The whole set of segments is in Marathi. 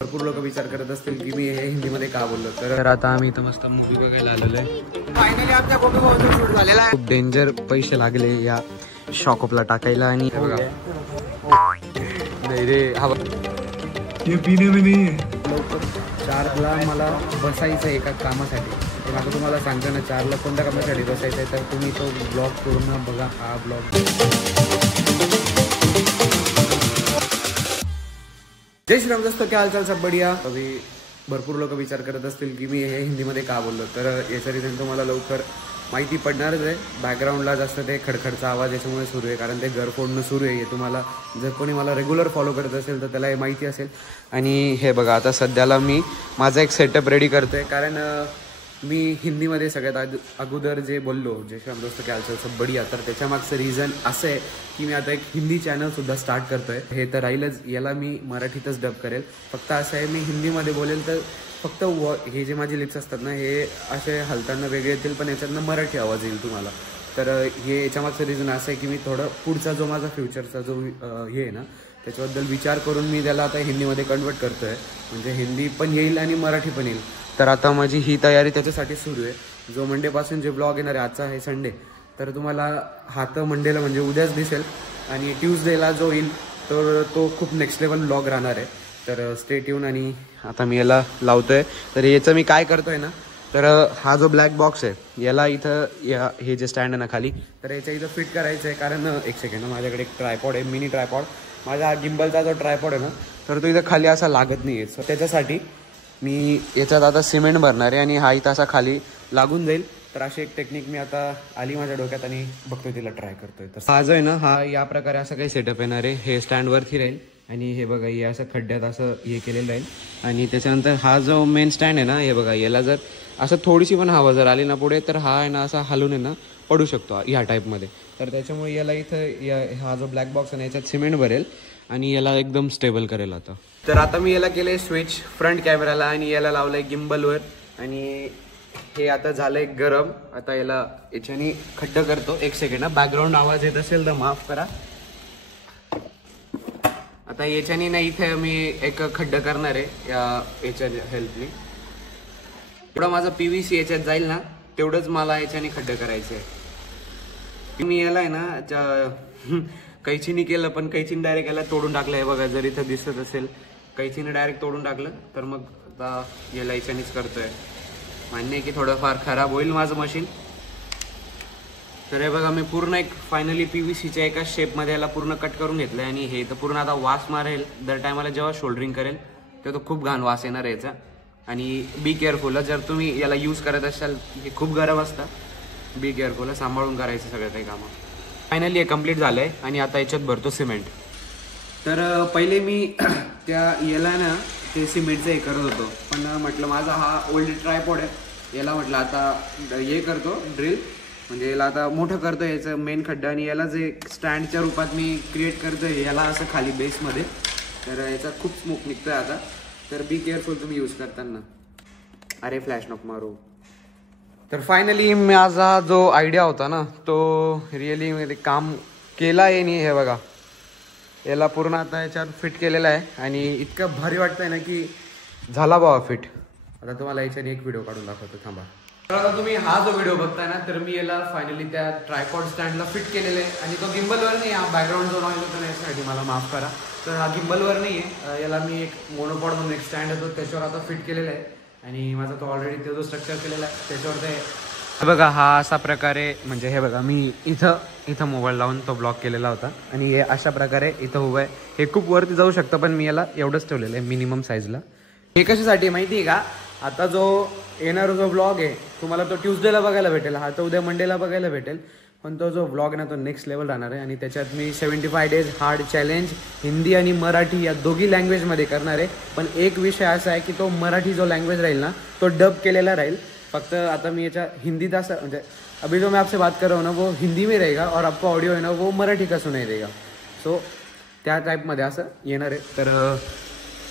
भरपूर लोक विचार करत असतील की मी हे हिंदीमध्ये का बोललो, तर आता आम्ही इथं मस्त मूवी बघायला आलेलो आहे. फायनली आमच्या फोटो शूट झालेला आहे. खूप डेंजर पैसे लागले या शॉकअपला टाकायला. आणि हे बघा नाही रे, हा हे पिणे मी नाही. लवकर 4ला मला बसायचं एका कामासाठी. पण आता तुम्हाला सांगतो ना 4ला कोणत्या कामासाठी बसायचं आहे, तर तुम्ही तो ब्लॉग पूर्ण बघा. हा ब्लॉग. जय श्रीराम दोस्तों, क्या हालचाल, सब बढ़िया. अभी भरपूर लोक विचार करत असतील की मी हे हिंदीमध्ये का बोललो, तर याचं रिझन तुम्हाला लवकर माहिती पडणारच आहे. बॅकग्राऊंडला जास्त ते खडखडचा आवाज याच्यामुळे सुरू आहे, कारण ते घर फोडणं सुरू आहे. हे तुम्हाला जर कोणी मला रेग्युलर फॉलो करत असेल तर त्याला हे माहिती असेल. आणि हे बघा, आता सध्याला मी माझा एक सेटअप रेडी करतोय, कारण मी हिंदीमध्ये सगळ्यात अगोदर जे बोललो, जय श्रीराम दोस्तों क्या हालचाल सब बढ़िया, तर त्याच्यामागचं रिझन असं आहे की मी आता एक हिंदी चॅनलसुद्धा स्टार्ट करतोय. हे तर राहीलच, याला मी मराठीतच डब करेल. फक्त असं आहे, मी हिंदीमध्ये बोलेल तर फक्त हे जे माझे लिप्स असतात ना, हे असे हलताना वेगळे येतील, पण याच्यातनं मराठी आवाज येईल तुम्हाला. तर हे याच्यामागचं रिझन असं आहे की मी थोडं पुढचा जो माझा फ्युचरचा जो हे आहे ना, त्याच्याबद्दल विचार करून मी त्याला आता हिंदीमध्ये कन्वर्ट करतोय. म्हणजे हिंदी पण येईल आणि मराठी पण येईल. तर आता माझी ही तयारी त्याच्यासाठी सुरू आहे. जो मंडेपासून जे ब्लॉग येणार आहे, आजचा आहे संडे, तर तुम्हाला हा तर मंडेला म्हणजे उद्याच दिसेल. आणि ट्यूजडेला जो येईल तर तो खूप नेक्स्ट लेवल ब्लॉग राहणार आहे. तर स्टे ट्यून. आणि आता मी याला लावतोय. तर याचं मी काय करतोय ना, तर हा जो ब्लॅक बॉक्स आहे याला इथं हे जे स्टँड आहे ना खाली, तर याच्या इथं फिट करायचं आहे. कारण एक सेकंड, माझ्याकडे एक ट्रायपॉड आहे, मिनी ट्रायपॉड. माझा गिम्बलचा जो ट्रायपॉड आहे ना, तर तो इथं खाली असा लागत नाही आहे. सो त्याच्यासाठी मी याच्यात आता सिमेंट भरणार आहे आणि हा इथं असा खाली लागून जाईल. तर अशी एक टेक्निक मी आता आली माझ्या डोक्यात आणि बघतोय, तिला ट्राय करतोय. तर हा जो आहे ना, हा या प्रकारे असं काही सेटअप येणार आहे. हे स्टँडवरती राहील आणि हे बघा, हे असं खड्ड्यात असं हे केलेलं राहील. आणि त्याच्यानंतर हा जो मेन स्टँड आहे ना, हे बघा, याला जर असं थोडीशी पण हवा जर आली ना पुढे, तर हा आहे ना असा हलून आहे ना पडू शकतो ह्या टाईपमध्ये. तर त्याच्यामुळे याला इथं हा जो ब्लॅक बॉक्स आहे ना, याच्यात सिमेंट भरेल आणि याला एकदम स्टेबल करेल. तर आता मी याला केलंय स्विच फ्रंट कॅमेराला आणि याला लावलंय गिम्बलवर. आणि हे आता झालंय गरम. आता याच्याने खड्डा करतो. एक सेकंड, बॅकग्राऊंड आवाज येत असेल तर माफ करा. आता याच्याने ना इथे मी एक खड्डा करणार आहे याच्या हेल्पने. जेवढं माझं PVC याच्यात जाईल ना, तेवढंच मला याच्याने खड्डा करायचं आहे. मी याला आहे ना कैचीने केलं, पण कैचीने डायरेक्ट याला तोडून टाकलं. हे बघा, जर इथं दिसत असेल, कैचीने डायरेक्ट तोडून टाकलं. तर मग आता याला याच्यानेच करतोय. मान्य आहे की थोडंफार खराब होईल माझं मशीन. तर हे बघा, मी पूर्ण एक फायनली PVCच्या एका शेपमध्ये याला पूर्ण कट करून घेतलं आहे. आणि हे तर पूर्ण आता वास मारेल दर टायमाला जेव्हा शोल्डरिंग करेल, तेव्हा तो खूप घाण वास येणार आहे याचा. आणि बी केअरफुल, जर तुम्ही याला यूज करत असाल, हे खूप गरम असतं, बी केअरफुल, सांभाळून करायचं सगळं काही कामं. फायनली हे कम्प्लीट झालं आहे आणि आता याच्यात भरतो सिमेंट. तर पहिले मी त्या याला ना ते सिमेंटचं हे करत होतो, पण म्हटलं माझा हा ओल्ड ट्रायपॉड आहे, याला म्हटलं आता हे करतो ड्रिल, म्हणजे याला आता मोठं करतो याचं मेन खड्डा. आणि याला जे स्टँडच्या रूपात मी क्रिएट करतो याला असं खाली बेसमध्ये. तर याचा खूप स्मोक निघतोय आता. तर बी केअरफुल तुम्ही यूज करताना. अरे फ्लॅश नको मारू. तर फायनली माझा जो आयडिया होता ना, तो रिअली काम केला आहे. नाही हे बघा, याला पूर्ण आता याच्यावर फिट केलेला आहे आणि इतकं भारी वाटतंय ना की झाला बाबा फिट. आता तुम्हाला याच्याने एक व्हिडिओ काढून दाखवतो, थांबा. तर आता तुम्ही हा जो व्हिडिओ बघताय ना, तर मी याला फायनली त्या ट्रायपॉड स्टँडला फिट केलेलं आहे. आणि तो गिम्बलवर नाही, हा बॅकग्राऊंड जो नॉईज होता ना यासाठी मला माफ करा. तर हा गिम्बलवर नाही आहे, याला मी एक मोनोपॉड म्हणून एक स्टँड होतो त्याच्यावर आता फिट केलेलं आहे. आणि माझा तो ऑलरेडी तो जो स्ट्रक्चर केलेला आहे त्याच्यावर ते बघा, हा असा प्रकारे, म्हणजे हे बघा, मी इथं मोबाईल लावून तो ब्लॉक केलेला होता. आणि हे अशा प्रकारे इथं उभं आहे. हे खूप वरती जाऊ शकतं, पण मी याला एवढंच ठेवलेलं आहे मिनिमम साईजला. हे कशासाठी माहिती आहे का, आता जो येणारा जो व्लॉग आहे तुम्हाला तो ट्यूजडेला बघायला भेटेल, हा तर उद्या मंडेला बघायला भेटेल. पण तो जो व्लॉग आहे ना, तो नेक्स्ट लेवल राहणार आहे. आणि त्याच्यात मी 75 डेज हार्ड चॅलेंज हिंदी आणि मराठी या दोघी लँग्वेजमध्ये करणार आहे. पण एक विषय असा आहे की तो मराठी जो लँग्वेज राहील ना, तो डब केलेला राहील. फक्त आता मी याच्या हिंदीत असं, म्हणजे अभी जो मैं आपसे बात कर रहा हूँ ना, वो हिंदी में रहेगा और आपको ऑडियो है ना वो मराठी का सुनाई देगा. सो त्या टाईपमध्ये असं येणार आहे. तर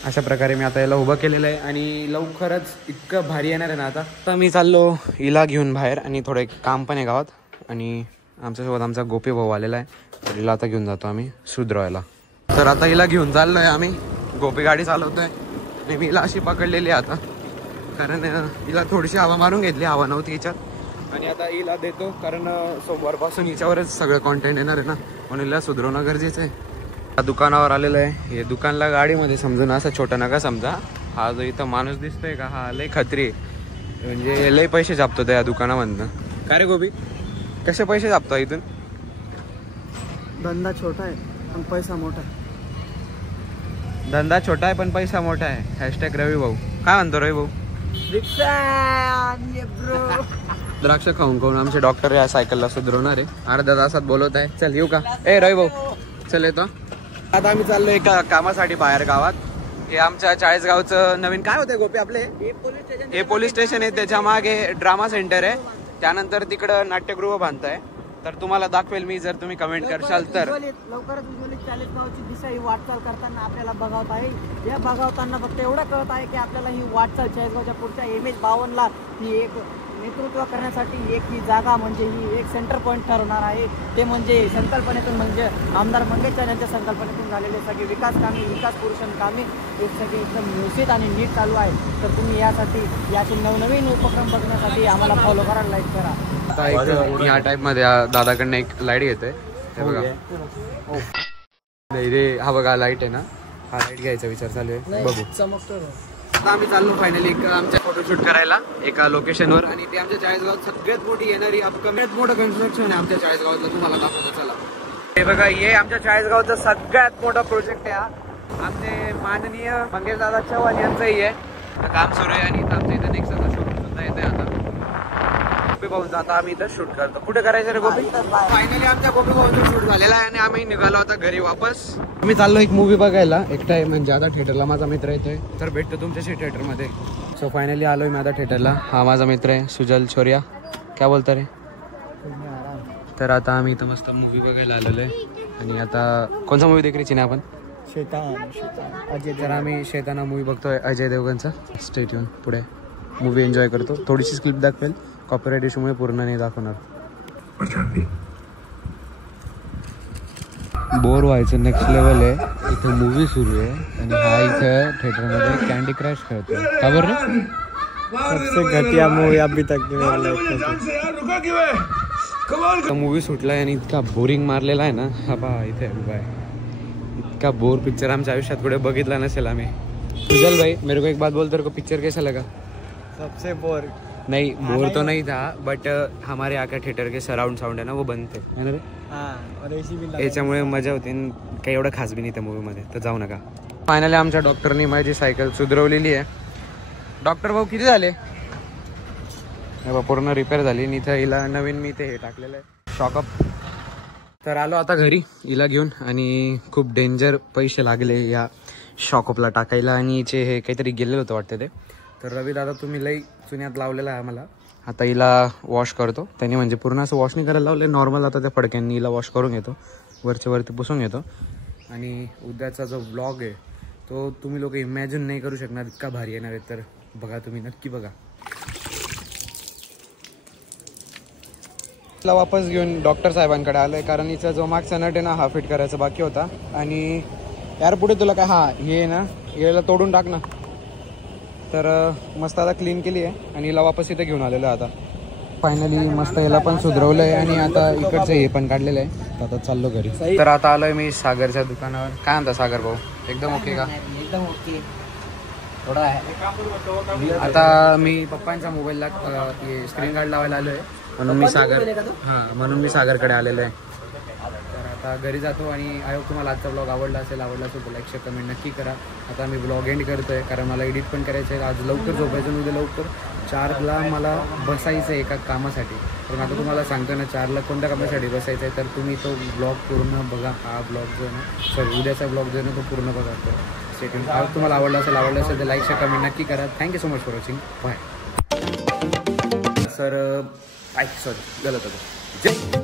अशा प्रकारे मी आता याला उभं केलेलं आहे आणि लवकरच इतकं भारी येणार आहे ना. आता मी चाललो हिला घेऊन बाहेर आणि थोडं एक काम पण आहे गावात. आणि आमच्यासोबत आमचा गोपी भाऊ आलेला आहे, तर हिला आता घेऊन जातो आम्ही सुधरवायला. तर आता हिला घेऊन चाललो आहे आम्ही, गोपी गाडी चालवतो आहे. आणि मी हिला अशी पकडलेली आहे आता, कारण हिला थोडीशी हवा मारून घेतली, हवा नव्हती हिच्यात. आणि आता हिला देतो, कारण सोमवारपासून हिच्यावरच सगळं कॉन्टेंट येणार आहे ना, म्हणून हिला सुधारवणं गरजेचं आहे. दुकानावर आलेलं आहे. हे दुकानला गाडीमध्ये समजून असं छोटा नका समजा. हा जो इथं माणूस दिसतोय का, हा लय खत्री, म्हणजे लय पैसे छापतो त्या दुकानामधनं. काय रे गोबी, कसे पैसे छापतो इथून? धंदा छोटा आहे पण पैसा मोठा आहे. धंदा छोटा आहे पण पैसा मोठा आहे. हॅशटॅग रवी भाऊ. काय म्हणतो रवी भाऊ? द्राक्ष खाऊन खाऊन आमचे डॉक्टर या सायकलला सुधारवणार आहे. अर्ध्या तासात बोलवत आहे. चल येऊ का? ए रवी भाऊ चल येतो. आता आम्ही चाललो एका कामासाठी बाहेर गावात. हे आमच्या चाळीसगावचं नवीन काय होतंय गोपी आपले, हे पोलीस स्टेशन आहे, त्याच्या मागे ड्रामा सेंटर आहे, त्यानंतर तिकडं नाट्यगृह बांधताय. तर तुम्हाला दाखवेल मी, जर तुम्ही कमेंट करशाल तर. लवकरच उज्ज्वलित चाळीसगावची दिशा ही वाटचाल करताना आपल्याला बघावत आहे. या बघावताना फक्त एवढं कळत आहे की आपल्याला ही वाटचाल चाळीसगावच्या पुढच्या MH52ला ही एक नेतृत्व करण्यासाठी एक ही जागा म्हणजे ही एक सेंटर पॉईंट ठरवणार आहे. ते म्हणजे संकल्पनेतून, म्हणजे आमदार मंगेश यांच्या संकल्पनेतून झालेले सगळे विकास पुरुषां कामे हे सगळे एकदम व्यवस्थित आणि नीट चालू आहे. तर तुम्ही यासाठी याचे नवनवीन उपक्रम बघण्यासाठी आम्हाला फॉलो करा, लाईक करा. आता एक या टाइप मध्ये दादाकडनं एक लाईट घेतोय, हे बघा. रे हा बघा लाईट आहे ना, हा लाईट घ्यायचा विचार चालू आहे, बघू. चमकतो. आता आम्ही चाललो फायनली एक आमच्या फोटोशूट करायला एका लोकेशनवर. आणि ते आमच्या चाळीसगावात सगळ्यात मोठी येणारी अपकमिंग मोठं कन्स्ट्रक्शन आहे आमच्या चाळीसगावातलं. तुम्हाला दाखवतो चला. हे बघा, हे आमच्या चाळीसगावचं सगळ्यात मोठा प्रोजेक्ट आहे. आमचे माननीय मंगेश दादा चव्हाण यांचंही आहे, काम सुरू आहे. आणि इथं आमच्या इथं नेक्स्ट शोरूम सुद्धा येते. आता गोपी भाऊंचा आता आम्ही इथं शूट करतो. कुठे करायचं रे गोपी? फायनली आमच्या गोपी भाऊंचं शूट झालेला आहे आणि आम्ही निघालो आता घरी वापस. आम्ही चाललो एक मूवी बघायला एकटा, म्हणजे आता थिएटरला माझा मित्र येतोय, तर भेटतो तुमच्याशी थिएटरमध्ये. सो फायनली आलोय मी आता थिएटरला. हा माझा मित्र आहे सुजल छोरिया. काय बोलता रे? तर आता आम्ही इथं मस्त मूवी बघायला आलेलो आहे. आणि आता कोणता मूवी देख रही आपण? अजय. तर आम्ही शैताना मूवी बघतोय अजय देवगणचा. स्टे ट्यून, पुढे मूवी एन्जॉय करतो. थोडीशी क्लिप दाखवेल, कॉपीराइट इश्यूमुळे पूर्ण नाही दाखवणार. बोर व्हायचं नेक्स्ट लेवल आहे. इथं मूवी सुरू आहे आणि हा इथं थिएटरमध्ये कॅन्डी क्रश खेळतोय. का बरं? सबसे घटिया मूवी अभी तक मूवी सुटलाय आणि इतका बोरिंग मारलेला आहे ना. हा पहा इथे उभा आहे. इतका बोर पिक्चर आमच्या आयुष्यात कुठे बघितला नसेल आम्ही. सुजल भाई मेरे को एक बात बोल, तेरे को पिक्चर कैसा लगा? सबसे बोर नहीं, बोर तो नहीं था, बट हमारे यहाँ का थिएटर के सराउंड साउंड है ना वो बनते है ना रे, याच्यामुळे मजा होती. काही एवढं खास बी नाही त्या मूवीमध्ये, तर जाऊ नका. फायनली आमच्या डॉक्टरनी माझी सायकल सुधरवलेली आहे. डॉक्टर भाऊ किती झाले? पूर्ण रिपेअर झाली. आणि इथं हिला नवीन मी ते हे टाकलेलं आहे शॉकअप. तर आलो आता घरी हिला घेऊन. आणि खूप डेंजर पैसे लागले या शॉकअपला टाकायला. आणि हिचे हे काहीतरी गेलेलं होतं वाटतं ते. तर रवी दादा तुम्ही लई चुन्यात लावलेला आहे आम्हाला. आता हिला वॉश करतो त्यांनी, म्हणजे पूर्ण असं वॉश नाही करायला लावलं नॉर्मल. आता त्या फडक्यांनी हिला वॉश करून घेतो, वरच्या वरती पुसून घेतो. आणि उद्याचा जो व्लॉग आहे तो तुम्ही लोक इमॅजिन नाही करू शकणार, इतका भारी येणार आहे. तर बघा, तुम्ही नक्की बघा. तिला वापस घेऊन डॉक्टर साहेबांकडे आलोय, कारण हिचा जो मागचा नट आहे ना हा फिट करायचा बाकी होता. आणि यार पुढे तुला काय, हा हे ना याला तोडून टाक ना. तर मस्त आता क्लीन केली आहे आणि हिला वापस इथे घेऊन आलेलो आहे. आता फायनली मस्त याला पण सुधरवलं आहे आणि आता इकडचं हे पण काढलेलं आहे. आता चाललो घरी. तर आता आलोय मी सागरच्या दुकानावर. काय म्हणता सागर भाऊ, एकदम ओके का? एकदम ओके. थोडा आहे आता मी पप्पांच्या मोबाईलला स्क्रीन गार्ड लावायला आलोय, म्हणून मी सागरकडे आलेलो आहे. तर आता घरी जातो. आणि आय होप तुम्हाला आजचा ब्लॉग आवडला असेल तर लाईक शेअर कमेंट नक्की करा. आता मी ब्लॉग एंड करतोय, कारण मला एडिट पण करायचं आहे. आज लवकर झोपायचं, उद्या लवकर 4ला मला बसायचं आहे एका कामासाठी. पण आता तुम्हाला सांगतो ना 4ला कोणत्या कामासाठी बसायचं आहे, तर तुम्ही तो ब्लॉग पूर्ण बघा. हा ब्लॉग जो आहे ना, उद्याचा ब्लॉग जो आहे ना तो पूर्ण बघा. सेकंड आज तुम्हाला आवडला असेल तर लाईक शेअर कमेंट नक्की करा. Thank you so much for watching. Bye. Sir गलत होतं.